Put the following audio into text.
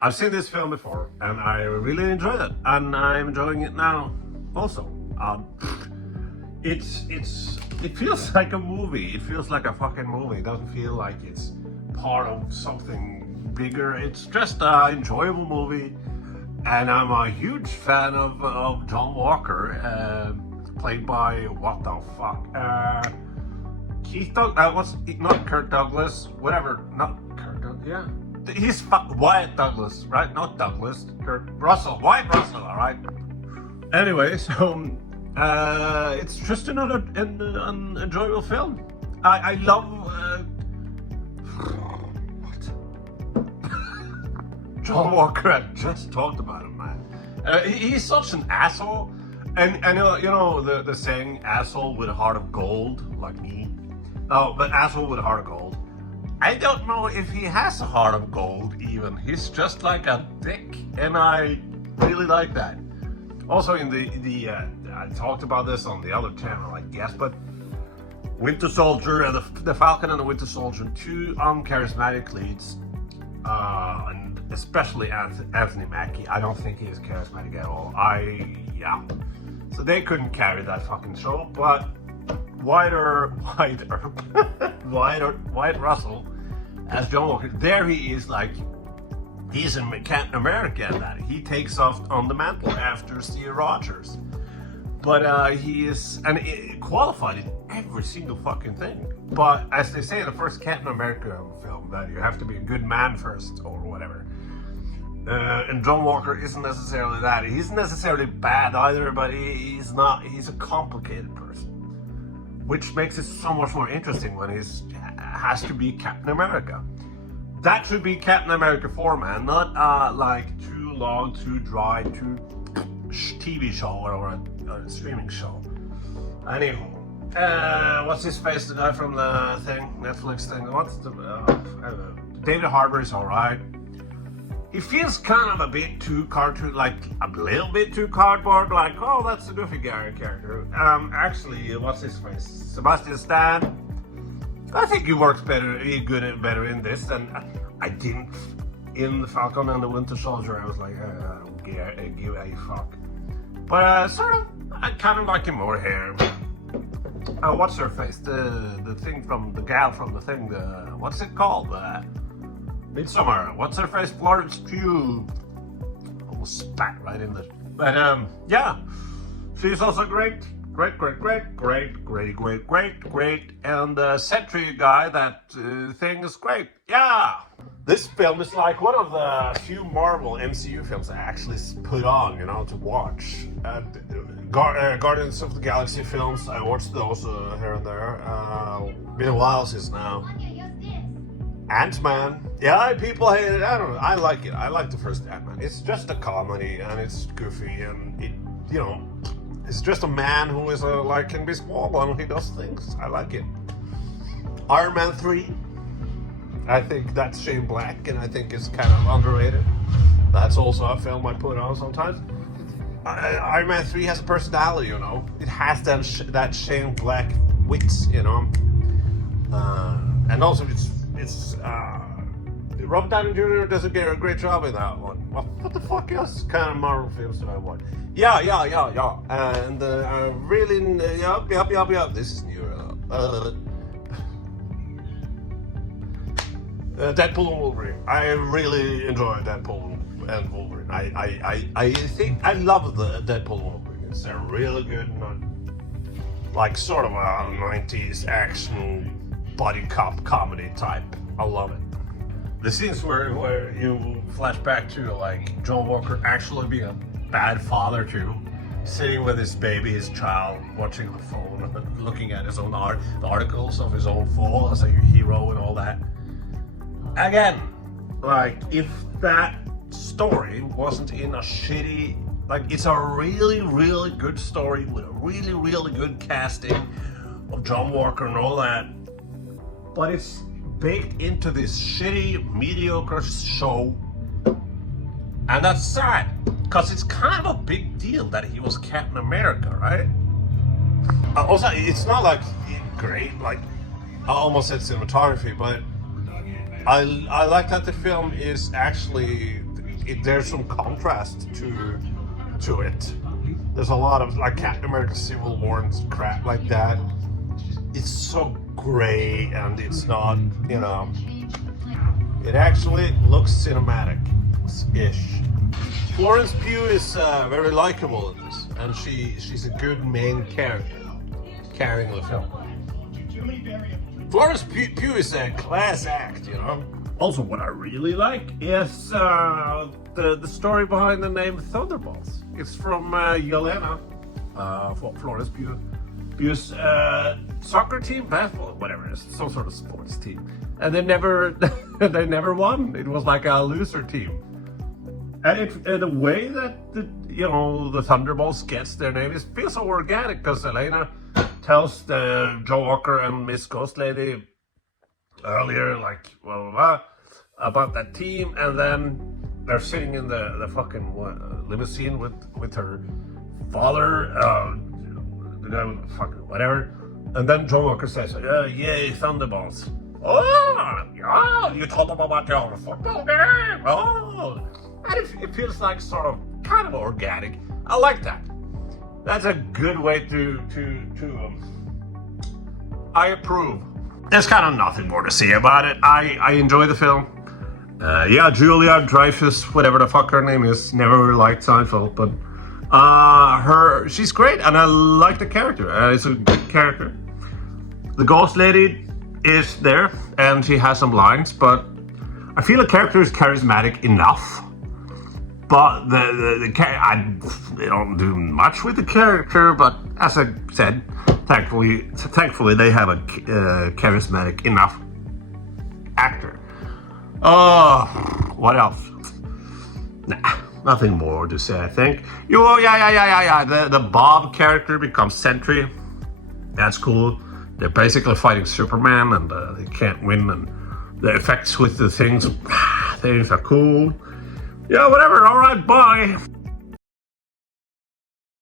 I've seen this film before, and I really enjoyed it, and I'm enjoying it now also. It feels like a movie. It feels like a fucking movie. It doesn't feel like it's part of something bigger. It's just an enjoyable movie, and I'm a huge fan of John Walker, played by what the fuck? Keith what's not Kirk Douglas? Whatever, not Kirk Douglas. Yeah, he's Wyatt Douglas, right? Not Douglas. Kurt Russell, Wyatt Russell. All right. Anyway, so. It's just another enjoyable film. I love what? John Walker. I just talked about him, man. He's such an asshole, and you know the saying "asshole with a heart of gold," like me. Oh, but asshole with a heart of gold. I don't know if he has a heart of gold. Even he's just like a dick, and I really like that. Also, in the I talked about this on the other channel, I guess, but Winter Soldier and the Falcon and the Winter Soldier, two uncharismatic leads, and especially Anthony Mackie. I don't think he is charismatic at all. So they couldn't carry that fucking show. But Wyatt Russell as John Walker, there he is like. He's in Captain America and that. He takes off on the mantle after Steve Rogers. But he is qualified in every single fucking thing. But as they say in the first Captain America film, that you have to be a good man first or whatever. And John Walker isn't necessarily that. He's necessarily bad either, but he's not. He's a complicated person, which makes it so much more interesting when he has to be Captain America. That should be Captain America 4, man, not like too long, too dry, too TV show or a streaming show. Anywho, what's his face? The guy from the thing, Netflix thing. What's the David Harbour is all right. He feels kind of a bit too cartoon, like a little bit too cardboard. Like, oh, that's a Goofy character. Actually, what's his face? Sebastian Stan. I think he works better better in this, and I didn't in the Falcon and the Winter Soldier. I was like, I don't give a fuck. But sort of, I kind of like him more here. What's her face? The thing from the gal from the thing. What's it called? Midsummer. What's her face? Florence Pugh. Almost spat right in the. But yeah, she's also great. Great, and the Sentry guy, that thing is great. Yeah! This film is like one of the few Marvel MCU films I actually put on, to watch. Guardians of the Galaxy films, I watched those here and there. Been a while since now. Ant-Man. Yeah, people hate it. I don't know. I like it. I like the first Ant-Man. It's just a comedy, and it's goofy, and it, it's just a man who is can be small and he does things. I like it. Iron Man 3. I think that's Shane Black, and I think it's kind of underrated. That's also a film I put on sometimes. Iron Man 3 has a personality, It has that Shane Black wits, and also it's Robert Downey Jr. does a great job in that one. What the fuck else kind of Marvel films do I watch? Yeah. And really, yup. This is new. Deadpool and Wolverine. I really enjoy Deadpool and Wolverine. I think I love the Deadpool and Wolverine. It's a really good, sort of a 90s action buddy cop comedy type. I love it. The scenes where you flash back to John Walker actually being a bad father too, sitting with his baby, his child, watching the phone, looking at his own the articles of his own fall as a hero and all that. Again, if that story wasn't in a shitty, it's a really, really good story with a really, really good casting of John Walker and all that, but it's baked into this shitty, mediocre show, and that's sad, because it's kind of a big deal that he was Captain America, right? Also, it's not great, I almost said cinematography, but I like that the film is actually there's some contrast to it. There's a lot of like Captain America Civil War and crap like that. It's so gray and it's not, you know, it actually looks cinematic-ish. Florence Pugh is very likable in this, and she's a good main character carrying the film. Florence Pugh is a class act, you know. Also, what I really like is the story behind the name Thunderbolts. It's from Yelena, Florence Pugh's soccer team, basketball, whatever it is, some sort of sports team, and they never won. It was like a loser team. And the way that the Thunderbolts gets their name, it feels so organic because Elena tells the Joe Walker and Miss Ghost Lady earlier, like, about that team, and then they're sitting in the fucking limousine with her father, the guy with fucking whatever, and then Joe Walker says, yay, Thunderbolts. Oh, yeah, you told them about your football game. Oh, and it feels like sort of kind of organic. I like that. That's a good way to I approve. There's kind of nothing more to say about it. I enjoy the film. Julia Dreyfus, whatever the fuck her name is, never liked Seinfeld, but she's great, and I like the character. It's a good character. The Ghost Lady is there, and she has some lines, but I feel the character is charismatic enough. But they don't do much with the character. But as I said, thankfully they have a charismatic enough actor. What else? Nah, nothing more to say. I think. The Bob character becomes Sentry. That's cool. They're basically fighting Superman, and they can't win. And the effects with the things are cool. Yeah, whatever. All right, bye.